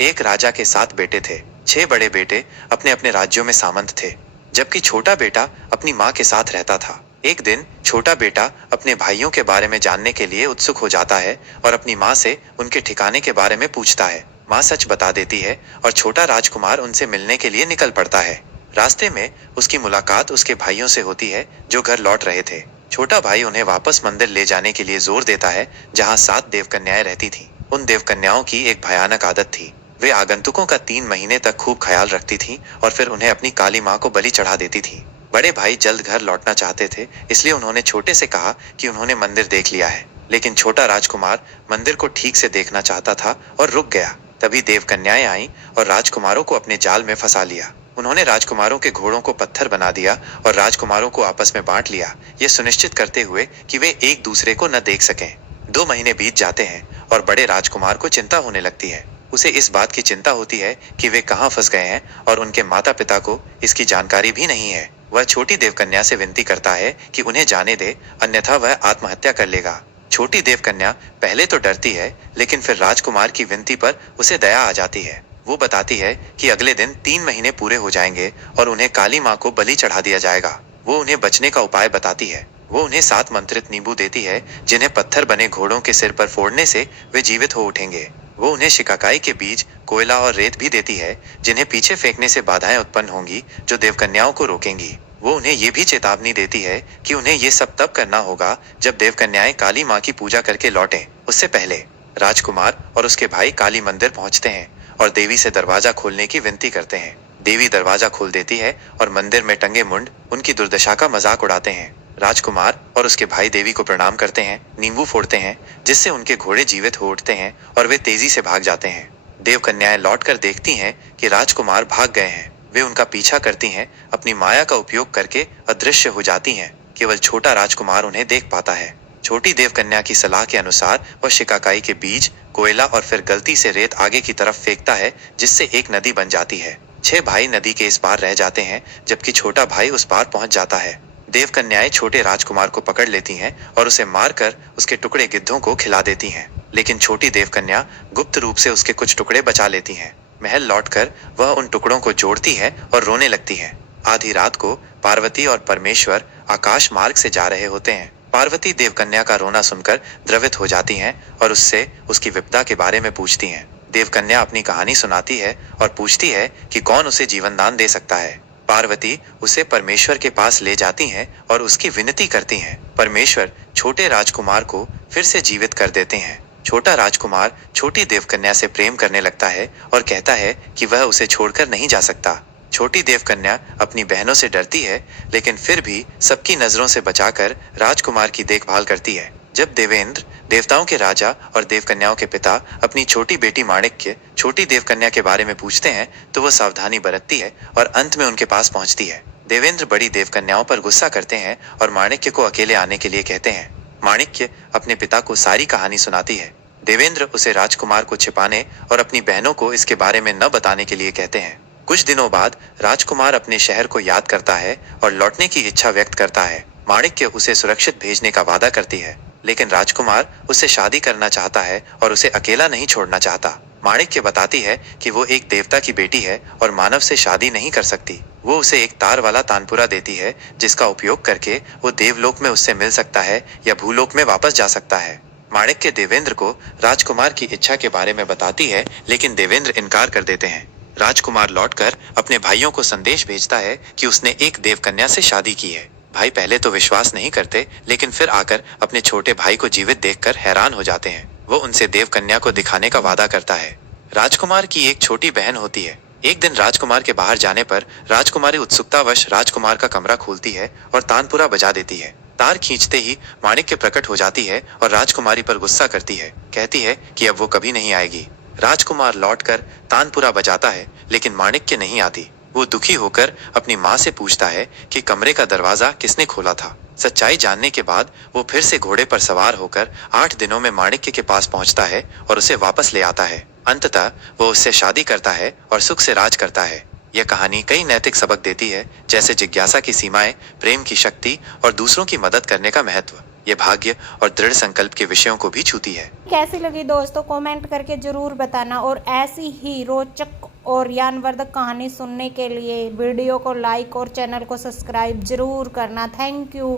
एक राजा के 7 बेटे थे। 6 बड़े बेटे अपने अपने राज्यों में सामंत थे, जबकि छोटा बेटा अपनी माँ के साथ रहता था। एक दिन छोटा बेटा अपने भाइयों के बारे में जानने के लिए उत्सुक हो जाता है और अपनी माँ से उनके ठिकाने के बारे में पूछता है। माँ सच बता देती है और छोटा राजकुमार उनसे मिलने के लिए निकल पड़ता है। रास्ते में उसकी मुलाकात उसके भाइयों से होती है जो घर लौट रहे थे। छोटा भाई उन्हें वापस मंदिर ले जाने के लिए जोर देता है जहाँ 7 देवकन्याएं रहती थीं। उन देवकन्याओं की एक भयानक आदत थी। वे आगंतुकों का 3 महीने तक खूब ख्याल रखती थीं और फिर उन्हें अपनी काली माँ को बलि चढ़ा देती थीं। बड़े भाई जल्द घर लौटना चाहते थे, इसलिए उन्होंने छोटे से कहा कि उन्होंने मंदिर देख लिया है। लेकिन छोटा राजकुमार मंदिर को ठीक से देखना चाहता था और रुक गया। तभी देवकन्याएं आईं और राजकुमारों को अपने जाल में फंसा लिया। उन्होंने राजकुमारों के घोड़ों को पत्थर बना दिया और राजकुमारों को आपस में बांट लिया, ये सुनिश्चित करते हुए कि वे एक दूसरे को न देख सकें। 2 महीने बीत जाते हैं और बड़े राजकुमार को चिंता होने लगती है। उसे इस बात की चिंता होती है कि वे कहाँ फंस गए हैं और उनके माता पिता को इसकी जानकारी भी नहीं है। वह छोटी देवकन्या से विनती करता है कि उन्हें जाने दे, अन्यथा वह आत्महत्या कर लेगा। छोटी देवकन्या पहले तो डरती है, लेकिन फिर राजकुमार की विनती पर उसे दया आ जाती है। वो बताती है कि अगले दिन 3 महीने पूरे हो जाएंगे और उन्हें काली माँ को बलि चढ़ा दिया जाएगा। वो उन्हें बचने का उपाय बताती है। वो उन्हें 7 मंत्रित नींबू देती है जिन्हें पत्थर बने घोड़ों के सिर पर फोड़ने से वे जीवित हो उठेंगे। वो उन्हें शिकाकाई के बीज, कोयला और रेत भी देती है जिन्हें पीछे फेंकने से बाधाएं उत्पन्न होंगी जो देवकन्याओं को रोकेंगी। वो उन्हें ये भी चेतावनी देती है कि उन्हें ये सब तब करना होगा जब देवकन्याएं काली माँ की पूजा करके लौटें। उससे पहले राजकुमार और उसके भाई काली मंदिर पहुंचते हैं और देवी से दरवाजा खोलने की विनती करते हैं। देवी दरवाजा खोल देती है और मंदिर में टंगे मुंड उनकी दुर्दशा का मजाक उड़ाते हैं। राजकुमार और उसके भाई देवी को प्रणाम करते हैं, नींबू फोड़ते हैं जिससे उनके घोड़े जीवित हो उठते हैं और वे तेजी से भाग जाते हैं। देवकन्याएं लौटकर देखती हैं कि राजकुमार भाग गए हैं। वे उनका पीछा करती हैं, अपनी माया का उपयोग करके अदृश्य हो जाती हैं। केवल छोटा राजकुमार उन्हें देख पाता है। छोटी देवकन्या की सलाह के अनुसार वह शिकाकाई के बीज, कोयला और फिर गलती से रेत आगे की तरफ फेंकता है जिससे एक नदी बन जाती है। 6 भाई नदी के इस पार रह जाते हैं जबकि छोटा भाई उस पार पहुंच जाता है। देवकन्याएं छोटे राजकुमार को पकड़ लेती हैं और उसे मारकर उसके टुकड़े गिद्धों को खिला देती हैं, लेकिन छोटी देवकन्या गुप्त रूप से उसके कुछ टुकड़े बचा लेती हैं। महल लौटकर वह उन टुकड़ों को जोड़ती है और रोने लगती है। आधी रात को पार्वती और परमेश्वर आकाश मार्ग से जा रहे होते हैं। पार्वती देवकन्या का रोना सुनकर द्रवित हो जाती हैं और उससे उसकी विपदा के बारे में पूछती हैं। देवकन्या अपनी कहानी सुनाती है और पूछती है कि कौन उसे जीवन दान दे सकता है। पार्वती उसे परमेश्वर के पास ले जाती हैं और उसकी विनती करती हैं। परमेश्वर छोटे राजकुमार को फिर से जीवित कर देते हैं। छोटा राजकुमार छोटी देवकन्या से प्रेम करने लगता है और कहता है कि वह उसे छोड़कर नहीं जा सकता। छोटी देवकन्या अपनी बहनों से डरती है, लेकिन फिर भी सबकी नजरों से बचाकर राजकुमार की देखभाल करती है। जब देवेंद्र, देवताओं के राजा और देवकन्याओं के पिता, अपनी छोटी बेटी माणिक्य, छोटी देवकन्या के बारे में पूछते हैं तो वह सावधानी बरतती है और अंत में उनके पास पहुंचती है। देवेंद्र बड़ी देवकन्याओं पर गुस्सा करते हैं और माणिक्य को अकेले आने के लिए कहते हैं। माणिक्य अपने पिता को सारी कहानी सुनाती है। देवेंद्र उसे राजकुमार को छिपाने और अपनी बहनों को इसके बारे में न बताने के लिए कहते हैं। कुछ दिनों बाद राजकुमार अपने शहर को याद करता है और लौटने की इच्छा व्यक्त करता है। माणिक्य उसे सुरक्षित भेजने का वादा करती है, लेकिन राजकुमार उससे शादी करना चाहता है और उसे अकेला नहीं छोड़ना चाहता। माणिक्य बताती है कि वो एक देवता की बेटी है और मानव से शादी नहीं कर सकती। वो उसे एक तार वाला तानपुरा देती है जिसका उपयोग करके वो देवलोक में उससे मिल सकता है या भूलोक में वापस जा सकता है। माणिक्य देवेंद्र को राजकुमार की इच्छा के बारे में बताती है, लेकिन देवेंद्र इनकार कर देते हैं। राजकुमार लौटकर अपने भाइयों को संदेश भेजता है कि उसने एक देवकन्या से शादी की है। भाई पहले तो विश्वास नहीं करते, लेकिन फिर आकर अपने छोटे भाई को जीवित देखकर हैरान हो जाते हैं। वो उनसे देवकन्या को दिखाने का वादा करता है। राजकुमार की एक छोटी बहन होती है। एक दिन राजकुमार के बाहर जाने पर राजकुमारी उत्सुकतावश राजकुमार का कमरा खोलती है और तानपुरा बजा देती है। तार खींचते ही माणिक्य प्रकट हो जाती है और राजकुमारी पर गुस्सा करती है। कहती है कि अब वो कभी नहीं आएगी। राजकुमार लौटकर तानपुरा बजाता है, लेकिन माणिक्य नहीं आती। वो दुखी होकर अपनी माँ से पूछता है कि कमरे का दरवाजा किसने खोला था। सच्चाई जानने के बाद वो फिर से घोड़े पर सवार होकर 8 दिनों में माणिक्य के पास पहुंचता है और उसे वापस ले आता है। अंततः वो उससे शादी करता है और सुख से राज करता है। यह कहानी कई नैतिक सबक देती है, जैसे जिज्ञासा की सीमाएं, प्रेम की शक्ति और दूसरों की मदद करने का महत्व। ये भाग्य और दृढ़ संकल्प के विषयों को भी छूती है। कैसी लगी दोस्तों कमेंट करके जरूर बताना, और ऐसी ही रोचक और ज्ञानवर्धक कहानी सुनने के लिए वीडियो को लाइक और चैनल को सब्सक्राइब जरूर करना। थैंक यू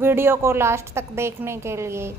वीडियो को लास्ट तक देखने के लिए।